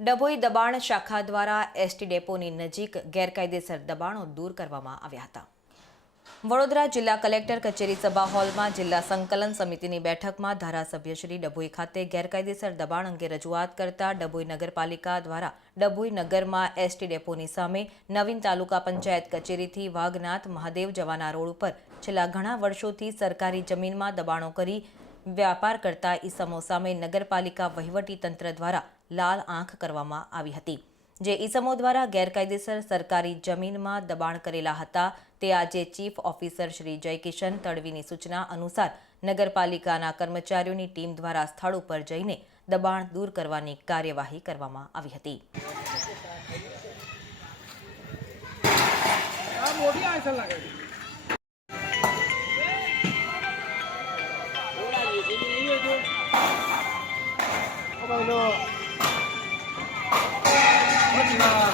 ડભોઈ દબાણ શાખા દ્વારા એસટી ડેપોની નજીક ગેરકાયદેસર દબાણો દૂર કરવામાં આવ્યા હતા. વડોદરા જિલ્લા કલેક્ટર કચેરી સભા હોલમાં જિલ્લા સંકલન સમિતિની બેઠકમાં ધારાસભ્ય શ્રી ડભોઈ ખાતે ગેરકાયદેસર દબાણ અંગે રજૂઆત કરતા ડભોઈ નગરપાલિકા દ્વારા ડભોઈ નગરમાં એસટી ડેપોની સામે નવીન તાલુકા પંચાયત કચેરીથી વાઘનાથ મહાદેવ જવાના રોડ ઉપર છેલ્લા ઘણા વર્ષોથી સરકારી જમીનમાં દબાણો કરી વ્યાપાર કરતા ઈસમો સામે નગરપાલિકા વહીવટી તંત્ર દ્વારા લાલ આંખ કરવામાં આવી હતી, જે ઈસમો દ્વારા ગેરકાયદેસર સરકારી જમીનમાં દબાણ કરેલા હતા. તે આજે ચીફ ઓફિસર શ્રી જયકિશન તડવીની સૂચના અનુસાર નગરપાલિકાના કર્મચારીઓની ટીમ દ્વારા સ્થળ ઉપર જઈને દબાણ દૂર કરવાની કાર્યવાહી કરવામાં આવી હતી. મોટી આંસર લાગે holo rất là